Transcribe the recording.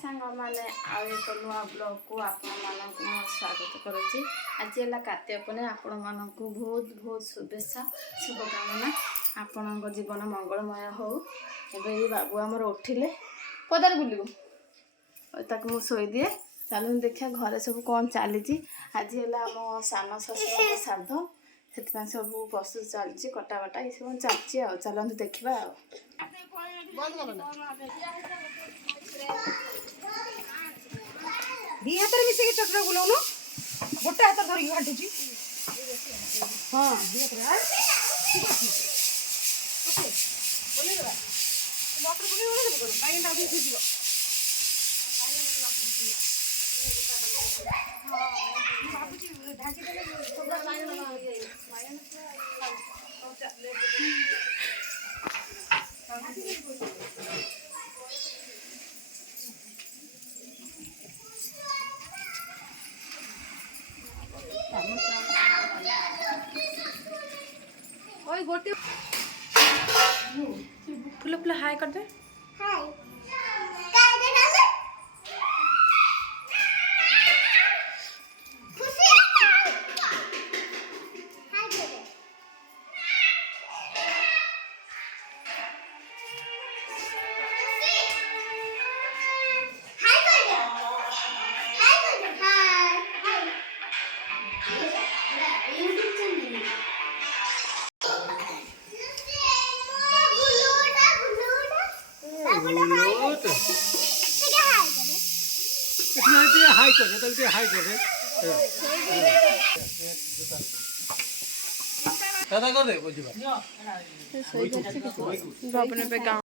सांग मैंने आउ एक नुआ ब्लॉग को आपण मानक स्वागत करुच्ची। आज है कार्तिक पूर्णिमा। आपण मानक बहुत बहुत शुभेच्छा शुभकामना। आपण जीवन मंगलमय हो। एबे बाबू आमर उठिले पदार बुलू ताक मु शोई दिए। चलू देखिया घरे सब कौन चली। आज है आम सान शशुर श्राद्ध से सब प्रस्तुत चलती कटा बटा ये सब चलती। चलते देखा दी हाथ में मिसे के चटरा बुलाउनु गोटे हाथ धरि घांटू छी। हां दी हाथ ठीक अछि। ओके बोले दबा मटर पुनी बोले दबा बाइन ता उठी जीव हां बाबू जी ढाकी देले छोटा बाइन ओए गोटी फुल फुल हाय कर दे। हाय काय दे डाले खुशी हाय कर दे। हाई कर हाई कर दादा कर दे बुझिबा पे